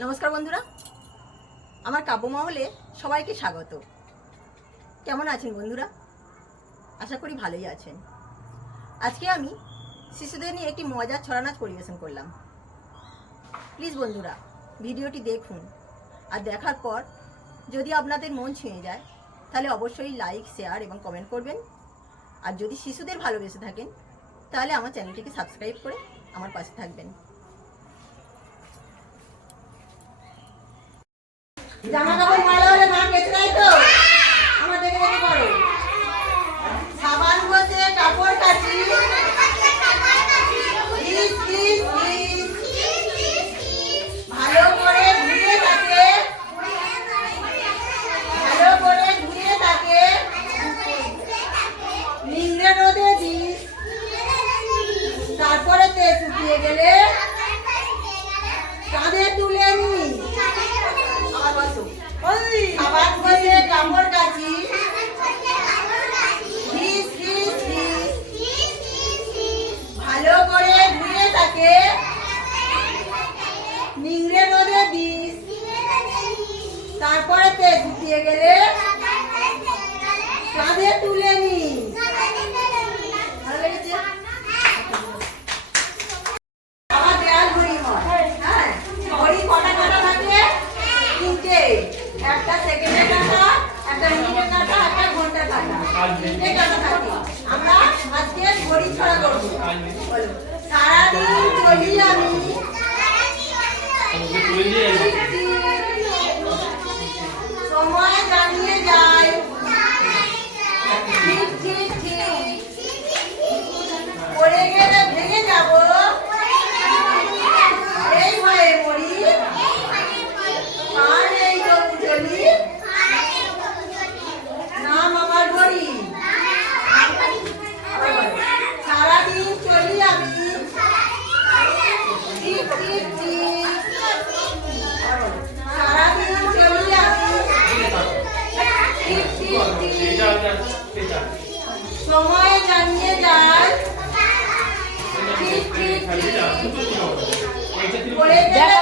নমস্কার বন্ধুরা। আমার কাব্যমহলে সবাইকে স্বাগত। কেমন আছেন বন্ধুরা? আশা করি ভালোই আছেন। আজকে আমি শিশুদের নিয়ে একটি মজার ছড়ানাচ পরিবেশন করলাম। প্লিজ বন্ধুরা, ভিডিওটি দেখুন আর দেখার পর যদি আপনাদের মন ছুঁয়ে যায়, তাহলে অবশ্যই লাইক, শেয়ার এবং কমেন্ট করবেন। আর যদি শিশুদের ভালোবেসে থাকেন, তাহলে আমার চ্যানেলটিকে সাবস্ক্রাইব করে আমার পাশে থাকবেন। জামা কাপড় ময়লা হলে মা কেচে দেয় তো? আমার দেখে দেখে করো। সাবান ঘষে কাপড় কাচি। ভালো করে ধুয়ে তাকে। ভালো করে ধুয়ে তাকে। নিংড়ে রোদে দিস তারপরে তে শুকিয়ে গেলে কাঁধে তুলে তারপরে তে শুকিয়ে গেলে কাঁধে তুলে ঘড়ি হয়। একটা সেকেন্ডে কাটা, একটা কাটা, একটা ঘণ্টা কাটা। থাকে। আমরা ঘড়ি করব। সারাদিন চলি আমি। পড়ে গেলে